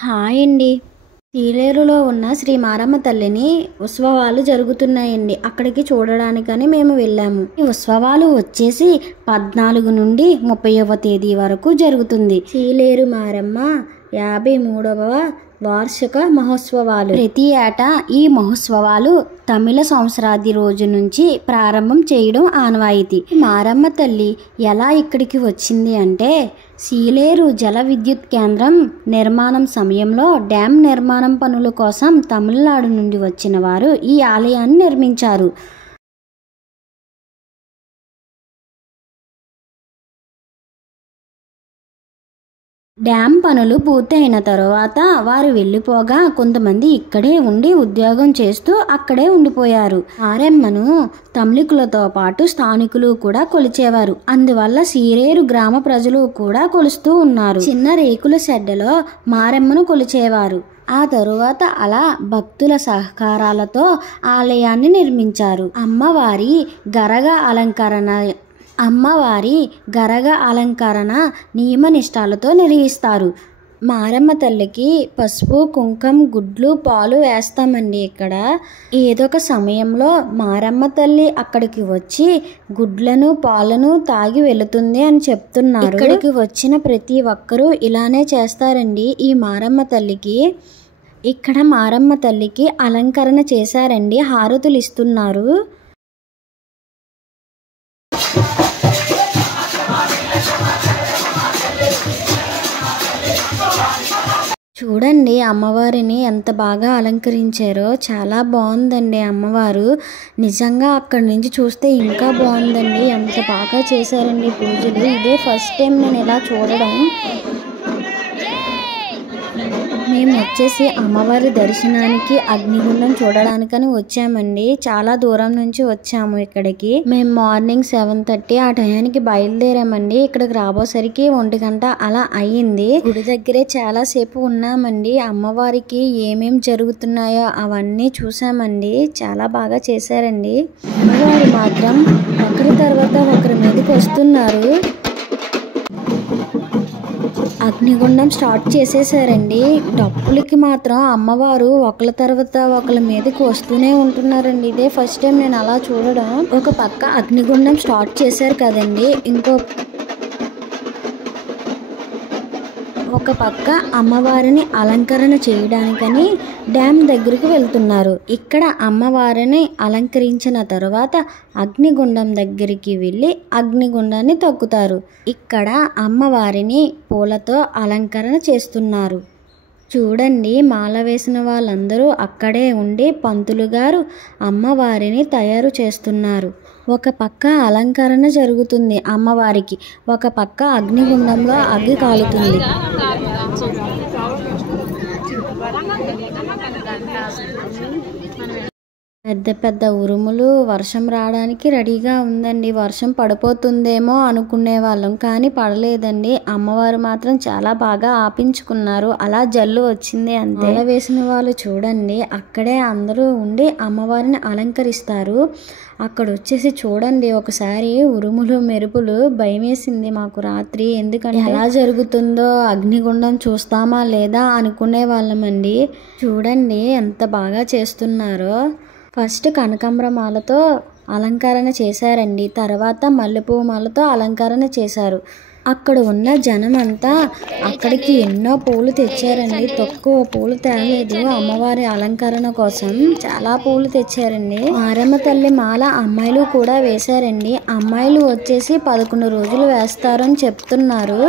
Hi అండి. సీలేరులో ఉన్న శ్రీ మారమ్మ తల్లిని ఉత్సవాలు జరుగుతున్నాయండి. అక్కడికి చూడడానికని మేము వెళ్ళాము. ఈ ఉత్సవాలు వచ్చేసి 14 నుండి 30వ తేదీ వరకు జరుగుతుంది. సీలేరు మారమ్మ 53వ వార్షిక మహోత్సవాలు. ప్రతి ఏటా ఈ మహోత్సవాలు తమిళ సంవత్సరాది రోజు నుంచి ప్రారంభం చేయడం ఆనవాయితీ. మారమ్మ తల్లి ఎలా ఇక్కడికి వచ్చింది అంటే, సీలేరు జల విద్యుత్ కేంద్రం నిర్మాణం సమయంలో డ్యాం నిర్మాణం పనుల కోసం తమిళనాడు నుండి వచ్చిన వారు ఈ ఆలయాన్ని నిర్మించారు. డ్యాం పనులు పూర్తయిన తర్వాత వారు వెళ్ళిపోగా కొంతమంది ఇక్కడే ఉండి ఉద్యోగం చేస్తూ అక్కడే ఉండిపోయారు. మారెమ్మను తమిళికులతో పాటు స్థానికులు కూడా కొలిచేవారు. అందువల్ల సీలేరు గ్రామ ప్రజలు కూడా కొలుస్తూ ఉన్నారు. చిన్న రేకుల షెడ్డలో మారెమ్మను కొలిచేవారు. ఆ తరువాత అలా భక్తుల సహకారాలతో ఆలయాన్ని నిర్మించారు. అమ్మవారి గరగ అలంకరణ నియమ నిష్ఠాలతో నిర్వహిస్తారు. మారమ్మ తల్లికి పసుపు, కుంకం, గుడ్లు, పాలు వేస్తామండి. ఇక్కడ ఏదొక సమయంలో మారమ్మ తల్లి అక్కడికి వచ్చి గుడ్లను, పాలను తాగి వెళుతుంది అని చెప్తున్నారు. ఇక్కడికి వచ్చిన ప్రతి ఒక్కరూ ఇలానే చేస్తారండి. ఈ మారమ్మ తల్లికి ఇక్కడ మారమ్మ తల్లికి అలంకరణ చేశారండి. హారతులు ఇస్తున్నారు. చూడండి అమ్మవారిని ఎంత బాగా అలంకరించారో. చాలా బాగుందండి అమ్మవారు. నిజంగా అక్కడి నుంచి చూస్తే ఇంకా బాగుందండి. ఎంత బాగా చేశారండి పూజలు. ఇదే ఫస్ట్ టైం నేను ఇలా చూడడం. మేము వచ్చేసి అమ్మవారి దర్శనానికి, అగ్నిగుండం చూడడానికని వచ్చామండి. చాలా దూరం నుంచి వచ్చాము ఇక్కడికి. మేము మార్నింగ్ 7:30 ఆ టయానికి బయలుదేరామండి. ఇక్కడికి రాబోసరికి 1 గంట అలా అయ్యింది. గుడి దగ్గరే చాలా సేపు ఉన్నామండి. అమ్మవారికి ఏమేం జరుగుతున్నాయో అవన్నీ చూసామండి. చాలా బాగా చేశారండి. అమ్మవారు మాత్రం ఒకరి తర్వాత ఒకరి మీదకి వస్తున్నారు. అగ్నిగుండం స్టార్ట్ చేసేసారండి. డప్పులకి మాత్రం అమ్మవారు ఒకళ్ళ తర్వాత ఒకళ్ళ మీదకి వస్తూనే ఉంటున్నారండి. ఇదే ఫస్ట్ టైం నేను అలా చూడడం. ఒక పక్క అగ్నిగుండం స్టార్ట్ చేశారు కదండి, ఒక పక్క అమ్మవారిని అలంకరణ చేయడానికని డ్యాం దగ్గరికి వెళ్తున్నారు. ఇక్కడ అమ్మవారిని అలంకరించిన తర్వాత అగ్నిగుండం దగ్గరికి వెళ్ళి అగ్నిగుండాన్ని తొక్కుతారు. ఇక్కడ అమ్మవారిని పూలతో అలంకరణ చేస్తున్నారు. చూడండి మాల వేసిన వాళ్ళందరూ అక్కడే ఉండి పంతులు గారు అమ్మవారిని తయారు చేస్తున్నారు. ఒక పక్క అలంకరణ జరుగుతుంది అమ్మవారికి, ఒక పక్క అగ్నిగుండంలో అగ్గి కాలుతుంది. పెద్ద పెద్ద ఉరుములు, వర్షం రావడానికి రెడీగా ఉందండి. వర్షం పడిపోతుందేమో అనుకునే వాళ్ళం, కానీ పడలేదండి. అమ్మవారు మాత్రం చాలా బాగా ఆపించుకున్నారు. అలా జల్లు వచ్చింది అంతే. మాల వేసిన వాళ్ళు చూడండి అక్కడే అందరూ ఉండి అమ్మవారిని అలంకరిస్తారు. అక్కడ వచ్చేసి చూడండి ఒకసారి ఉరుములు, మెరుపులు, భయం వేసింది మాకు రాత్రి. ఎందుకంటే ఎలా జరుగుతుందో, అగ్నిగుండం చూస్తామా లేదా అనుకునే వాళ్ళమండి. చూడండి ఎంత బాగా చేస్తున్నారో. ఫస్ట్ కనకాంబరమాలతో అలంకరణ చేశారండి. తర్వాత మల్లెపువ్వు మాలతో అలంకరణ చేశారు. అక్కడ ఉన్న జనం అంతా అక్కడికి ఎన్నో పూలు తెచ్చారండి. తక్కువ పూలు తేలేదు అమ్మవారి అలంకరణ కోసం. చాలా పూలు తెచ్చారండి. మారమ్మ తల్లి మాల అమ్మాయిలు కూడా వేశారండి. అమ్మాయిలు వచ్చేసి 11 రోజులు వేస్తారని చెప్తున్నారు.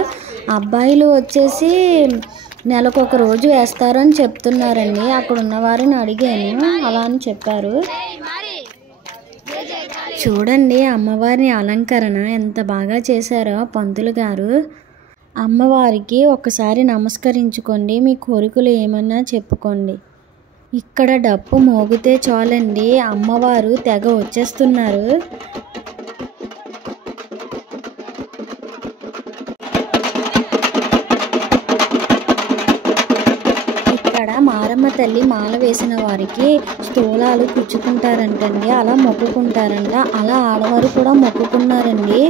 అబ్బాయిలు వచ్చేసి నెలకొక రోజు వేస్తారని చెప్తున్నారండి. అక్కడ ఉన్న వారిని అడిగాను, అలా అని చెప్పారు. చూడండి అమ్మవారిని అలంకరణ ఎంత బాగా చేశారో పంతులు గారు. అమ్మవారికి ఒకసారి నమస్కరించుకోండి, మీ కోరికలు ఏమన్నా చెప్పుకోండి. ఇక్కడ డప్పు మోగితే చాలండి అమ్మవారు తెగ వచ్చేస్తున్నారు. మారమ్మ తల్లి మాల వేసిన వారికి స్థూలాలు పుచ్చుకుంటారంటండి. అలా మొక్కుకుంటారంట. అలా ఆడవారు కూడా మొక్కుకున్నారండి.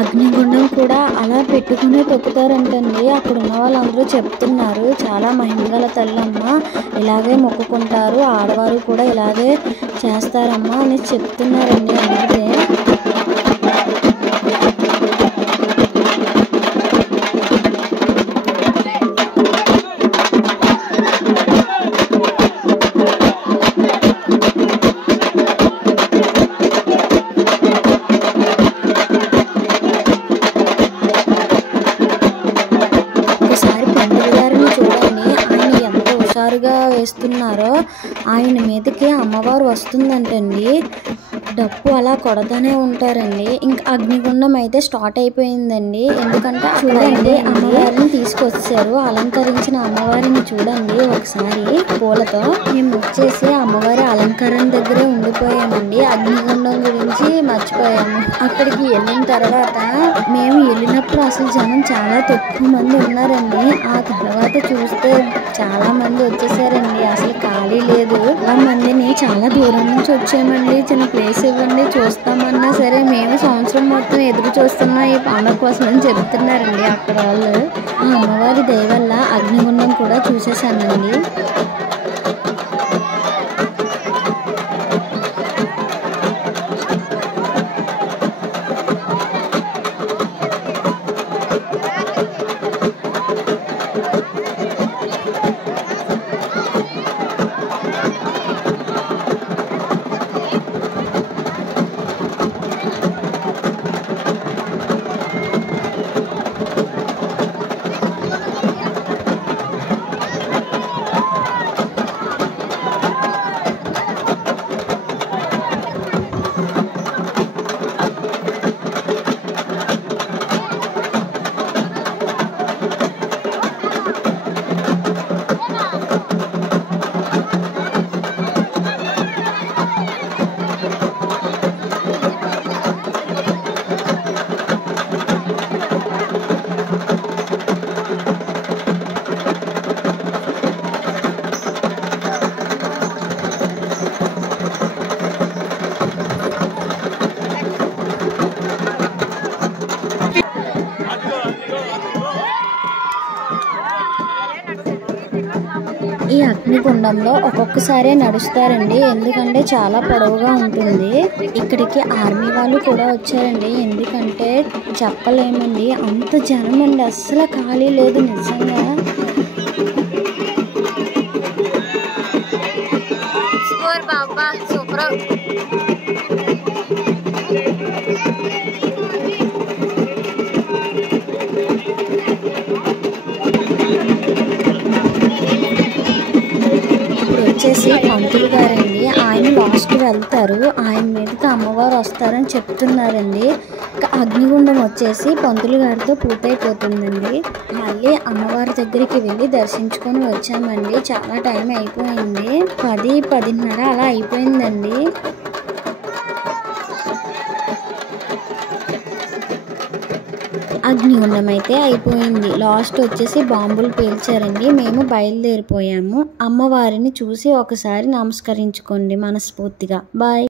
అగ్నిగుండం కూడా అలా పెట్టుకునే తొక్కుతారంటండి. అక్కడ ఉన్న వాళ్ళందరూ చెప్తున్నారు, చాలా మహిమగల తల్లమ్మ, ఇలాగే మొక్కుకుంటారు, ఆడవారు కూడా ఇలాగే చేస్తారమ్మా అని చెప్తున్నారండి. అడిగితే వేస్తున్నారో ఆయన మీదకి అమ్మవారు వస్తుందంటండి. డప్పు అలా కొడతానే ఉంటారండి. ఇంకా అగ్నిగుండం అయితే స్టార్ట్ అయిపోయిందండి. ఎందుకంటే చూడండి, అమ్మవారిని తీసుకొచ్చారు, అలంకరించిన అమ్మవారిని చూడండి ఒకసారి పూలతో. మేము వచ్చేసి అమ్మవారి అలంకరణ దగ్గరే ఉండిపోయామండి. అగ్నిగుండం గురించి మర్చిపోయాము. అక్కడికి వెళ్ళిన తర్వాత మేము వెళ్ళినప్పుడు అసలు జనం చాలా తక్కువ మంది ఉన్నారండి. ఆ తర్వాత చూస్తే చాలా మంది వచ్చేసారండి. అసలు ఖాళీ లేదు. ఆ మందిని చాలా దూరం నుంచి వచ్చామండి. చిన్న ప్లేస్ ఇవ్వండి చూస్తామన్నా సరే మేము సంవత్సరం మొత్తం ఎదురు చూస్తున్నాం ఈ పండుగ కోసం అని చెప్తున్నారండి అక్కడ వాళ్ళు. ఆ అమ్మవారి దయ వల్ల అగ్నిగుండం కూడా చూసేసానండి. ఈ అగ్నిగుండంలో ఒక్కొక్కసారి నడుస్తారండి, ఎందుకంటే చాలా పొడవుగా ఉంటుంది. ఇక్కడికి ఆర్మీ వాళ్ళు కూడా వచ్చారండి, ఎందుకంటే చెప్పలేమండి, అంత జనం అండి, అస్సలు ఖాళీ లేదు నిజంగా. వచ్చేసి పంతులు గారండి, ఆయన లాస్ట్ వెళ్తారు, ఆయన మీదకి అమ్మవారు వస్తారని చెప్తున్నారండి. అగ్నిగుండం వచ్చేసి పంతులు గారితో పూర్తయిపోతుందండి. మళ్ళీ అమ్మవారి దగ్గరికి వెళ్ళి దర్శించుకొని వచ్చామండి. చాలా టైం అయిపోయింది, 10-10:30 అలా అయిపోయిందండి. అగ్నిగుండం అయితే అయిపోయింది. లాస్ట్ వచ్చేసి బాంబులు పేల్చారండి. మేము బయలుదేరిపోయాము. అమ్మవారిని చూసి ఒకసారి నమస్కరించుకోండి మనస్ఫూర్తిగా. బాయ్.